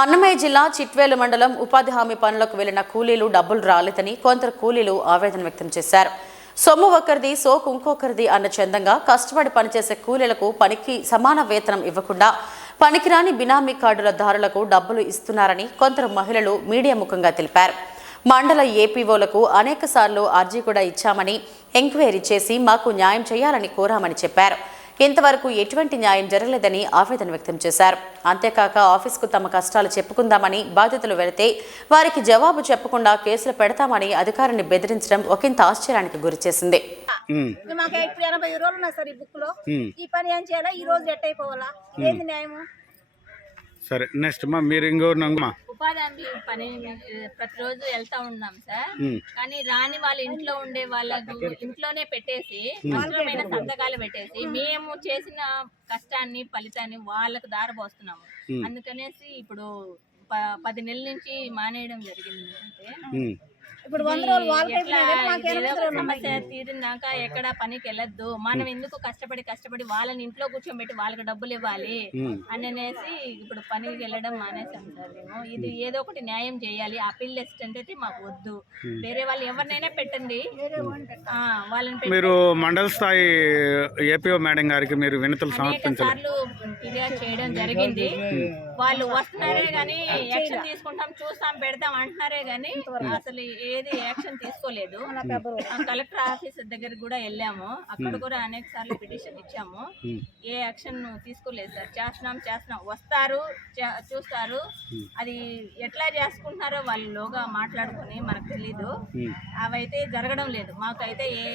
అన్నమయ్య జిల్లా చిట్వేలు మండలం ఉపాధి హామీ పనులకు వెళ్లిన కూలీలు డబ్బులు రాలేదని కొందరు కూలీలు ఆవేదన వ్యక్తం చేశారు. సొమ్ము ఒకరిది సోకు ఇంకొకరిది అన్న చందంగా కష్టపడి పనిచేసే కూలీలకు పనికి సమాన వేతనం ఇవ్వకుండా పనికిరాని బినామీ కార్డుల దారులకు డబ్బులు ఇస్తున్నారని కొందరు మహిళలు మీడియా ముఖంగా తెలిపారు. మండల ఏపీఓలకు అనేకసార్లు అర్జీ కూడా ఇచ్చామని, ఎంక్వైరీ చేసి మాకు న్యాయం చేయాలని కోరామని చెప్పారు. ఇంతవరకు ఎటువంటి న్యాయం జరగలేదని ఆవేదన వ్యక్తం చేశారు. అంతేకాక ఆఫీసుకు తమ కష్టాలు చెప్పుకుందామని బాధితులు వెళితే వారికి జవాబు చెప్పకుండా కేసులు పెడతామని అధికారిని బెదిరించడం ఒకంత ఆశ్చర్యానికి గురిచేసింది. సరే నెక్స్ట్ మా మీరు ఇంకోనమ్మా ఉపాధి హామీ పని ప్రతిరోజు వెళ్తా ఉన్నాం సార్. కానీ రాని వాళ్ళ ఇంట్లో ఉండే వాళ్ళకు ఇంట్లోనే పెట్టేసి అవసరమైన సంతకాలు పెట్టేసి మేము చేసిన కష్టాన్ని ఫలితాన్ని వాళ్ళకు దారబోస్తున్నాము. అందుకనేసి ఇప్పుడు 10 నెలల నుంచి మానేయడం జరిగింది. ఇప్పుడు సమస్య తీరినాక ఎక్కడ పనికి వెళ్ళొద్దు, మనం ఎందుకు కష్టపడి వాళ్ళని ఇంట్లో కూర్చోబెట్టి వాళ్ళకి డబ్బులు ఇవ్వాలి అనేసి ఇప్పుడు పనికి వెళ్ళడం మానేసాం సార్. మేము ఇది ఏదో ఒకటి న్యాయం చేయాలి. అప్పీల్ అసిస్టెంట్ అయితే మాకు వద్దు, వేరే వాళ్ళు ఎవరినైనా పెట్టండి. వాళ్ళని మీరు మండల స్థాయి ఏపీఓ మేడం గారికి మీరు వినతులు సమర్పించారు, ఫిర్యాదు చేయడం జరిగింది. వాళ్ళు వస్తున్నారే గానీ యాక్షన్ తీసుకుంటాం, చూస్తాం, పెడతాం అంటున్నారే గానీ అసలు ఏది యాక్షన్ తీసుకోలేదు. కలెక్టర్ ఆఫీస్ దగ్గర కూడా వెళ్ళాము, అక్కడ కూడా అనేక సార్లు పిటిషన్ ఇచ్చాము. ఏ యాక్షన్ తీసుకోలేదు సార్. చేస్తున్నాం వస్తారు, చూస్తారు, అది ఎట్లా చేసుకుంటున్నారో వాళ్ళు లోగా మాట్లాడుకుని మనకు తెలీదు. అవైతే జరగడం లేదు, మాకైతే ఏ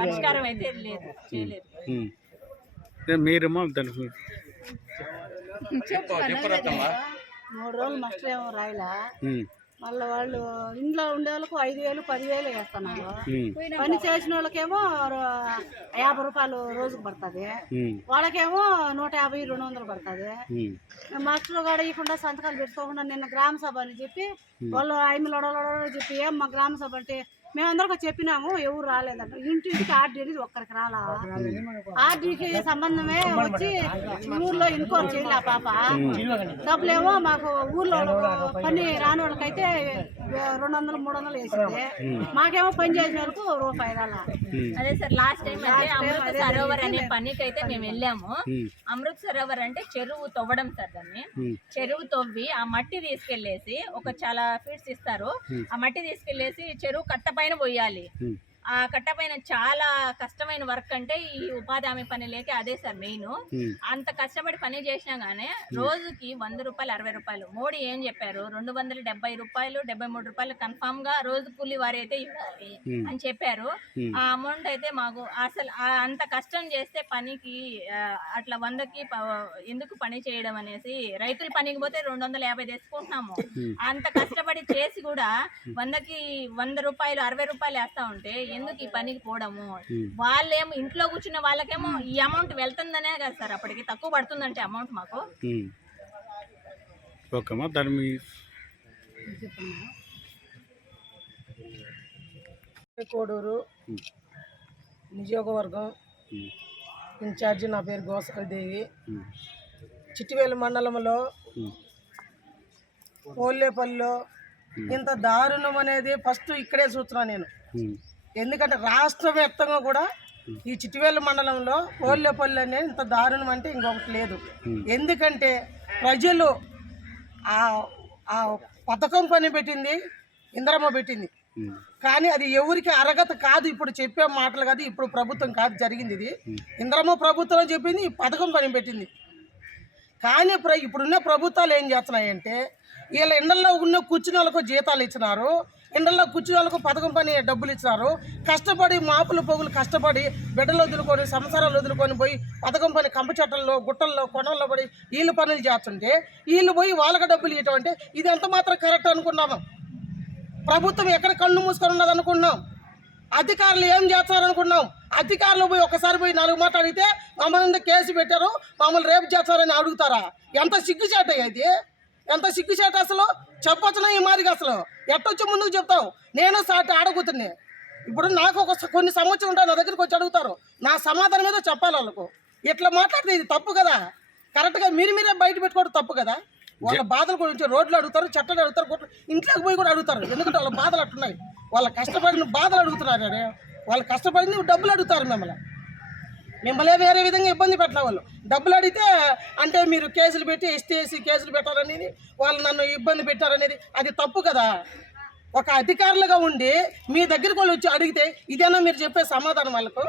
పరిష్కారం అయితే లేదు, చేయలేదు. మీరు 3 రోజులు మాస్టర్ ఏమో రాయలా, మళ్ళీ వాళ్ళు ఇంట్లో ఉండే వాళ్ళకు 5,000 10,000 వేస్తున్నారు. పని చేసిన వాళ్ళకేమో 50 రూపాయలు రోజుకు పడుతుంది, వాళ్ళకేమో 150 200 పడుతుంది. మాస్టర్ కూడా ఇవ్వకుండా సంతకాలు పెట్టుకోకుండా నిన్న గ్రామ సభ అని చెప్పి వాళ్ళు 5 లొడలు చెప్పి ఏం మా గ్రామ సభ అంటే మేమందరికీ చెప్పినాము, ఎవరు రాలేదంట. ఇంటింటికి ఆర్డీ అనేది ఒక్కరికి రాలా. ఆర్డీకి సంబంధమే వచ్చి ఊర్లో ఇన్కోర్ చేయాలి ఆ పాప. డబ్బులేమో మాకు ఊర్లో పని రాని వాళ్ళకైతే 200 300 వేసింది, మాకేమో పని చేసిన వరకు రూపాయి రాలా. అదే సార్, లాస్ట్ టైం అంటే అమృత సరోవర్ అనే పనికి అయితే మేము వెళ్ళాము. అమృత సరోవర్ అంటే చెరువు తవ్వడం సార్. దాన్ని చెరువు తవ్వి ఆ మట్టి తీసుకెళ్లేసి ఒక చాలా ఫీట్స్ ఇస్తారు, ఆ మట్టి తీసుకెళ్లేసి చెరువు కట్ట పైన పోయాలి. ఆ కట్ట పైన చాలా కష్టమైన వర్క్. అంటే ఈ ఉపాధి హామీ పని లేక అదే సార్ మెయిన్. అంత కష్టపడి పని చేసినా గానీ రోజుకి 100 రూపాయలు 60 రూపాయలు. మోడీ ఏం చెప్పారు, 270 రూపాయలు 73 రూపాయలు కన్ఫామ్ గా రోజు కూలి వారి అయితే ఇవ్వాలి అని చెప్పారు. ఆ అమౌంట్ అయితే మాకు అసలు అంత కష్టం చేస్తే పనికి అట్లా 100కి ఎందుకు పని చేయడం అనేసి రైతులు పనికి పోతే 250 తెచ్చుకుంటున్నాము. అంత కష్టపడి చేసి కూడా 100కి 100 రూపాయలు 60 రూపాయలు వేస్తా ఉంటే ఎందుకు ఈ పనికి పోవడము? వాళ్ళేమో ఇంట్లో కూర్చున్న వాళ్ళకేమో ఈ అమౌంట్ వెళ్తుందనే కదా సార్, అప్పటికి తక్కువ పడుతుందంటే అమౌంట్ మాకు. కోడూరు నియోజకవర్గం ఇన్ఛార్జి, నా పేరు గోసలదేవి. చిట్టివేలు మండలంలో పోలేపల్లిలో ఇంత దారుణం అనేది ఫస్ట్ ఇక్కడే చూస్తున్నాను నేను. ఎందుకంటే రాష్ట్ర వ్యాప్తంగా కూడా ఈ చిట్టివేలు మండలంలో పోలేపల్లి అనేది ఇంత దారుణం అంటే ఇంకొకటి లేదు. ఎందుకంటే ప్రజలు ఆ పథకం పని పెట్టింది ఇంద్రమ్మ పెట్టింది, కానీ అది ఎవరికి అర్హత కాదు. ఇప్పుడు చెప్పే మాటలు కాదు, ఇప్పుడు ప్రభుత్వం కాదు జరిగింది. ఇది ఇంద్రమ్మ ప్రభుత్వం చెప్పింది, ఈ పథకం పని పెట్టింది. కానీ ఇప్పుడున్న ప్రభుత్వాలు ఏం చేస్తున్నాయంటే వీళ్ళ ఇండ్లలో ఉన్న కూర్చుని వాళ్ళకు జీతాలు ఇచ్చినారు, ఇండ్లలో కూర్చుని వాళ్ళకు పథకం పని డబ్బులు ఇచ్చినారు. కష్టపడి మాపులు పొగులు కష్టపడి బిడ్డలు వదులుకొని సంసారాలు వదులుకొని పోయి పథకం పని కంప చెట్టల్లో గుట్టల్లో కొండల్లో పడి వీళ్ళు పనులు చేస్తుంటే వీళ్ళు పోయి వాళ్ళకి డబ్బులు ఇవ్వటం అంటే ఇది ఎంత మాత్రం కరెక్ట్ అనుకున్నాము? ప్రభుత్వం ఎక్కడ కళ్ళు మూసుకొని ఉన్నది అనుకున్నాం? అధికారులు ఏం చేస్తారనుకున్నాం? అధికారులు పోయి ఒక్కసారి పోయి 4 మాట అడిగితే మమ్మల్ని కేసు పెట్టారు, మమ్మల్ని రేపు చేస్తారని అడుగుతారా? ఎంత సిగ్గుచేట ఇది, ఎంత సిగ్గుచేట అసలు చెప్పొచ్చునా ఈ మాదిరిగా? అసలు ఎట్టొచ్చి ముందుకు చెప్తావు? నేను సాటి ఆడకూతున్నా. ఇప్పుడు నాకు కొన్ని సంవత్సరం ఉంటాయి, నా దగ్గరికి వచ్చి అడుగుతారు, నా సమాధానం మీద చెప్పాలి వాళ్ళకు. ఇట్లా మాట్లాడితే ఇది తప్పు కదా, కరెక్ట్గా మీరే బయట పెట్టుకోవడం తప్పు కదా. వాళ్ళ బాధల గురించి రోడ్లు అడుగుతారు, చట్టాలు అడుగుతారు, ఇంట్లోకి పోయి కూడా అడుగుతారు. ఎందుకంటే వాళ్ళ బాధలు అట్టున్నాయి. వాళ్ళ కష్టపడిన బాధలు అడుగుతున్నారు. అదే వాళ్ళు కష్టపడింది డబ్బులు అడుగుతారు. మిమ్మల్ని వేరే విధంగా ఇబ్బంది పెట్టలే. వాళ్ళు డబ్బులు అడిగితే అంటే మీరు కేసులు పెట్టి ఎస్టీ కేసులు పెట్టారనేది, వాళ్ళు నన్ను ఇబ్బంది పెట్టారనేది అది తప్పు కదా. ఒక అధికారులుగా ఉండి మీ దగ్గరికి వాళ్ళు వచ్చి అడిగితే ఇదేనా మీరు చెప్పే సమాధానం? వాళ్ళకు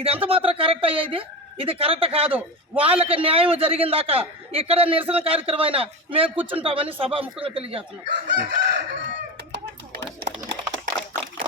ఇది ఎంత మాత్రం కరెక్ట్ అయ్యేది? ఇది కరెక్ట్ కాదు. వాళ్ళకి న్యాయం జరిగిందాక ఇక్కడ నిరసన కార్యక్రమం అయినా మేము కూర్చుంటామని సభాముఖంగా తెలియజేస్తున్నాం.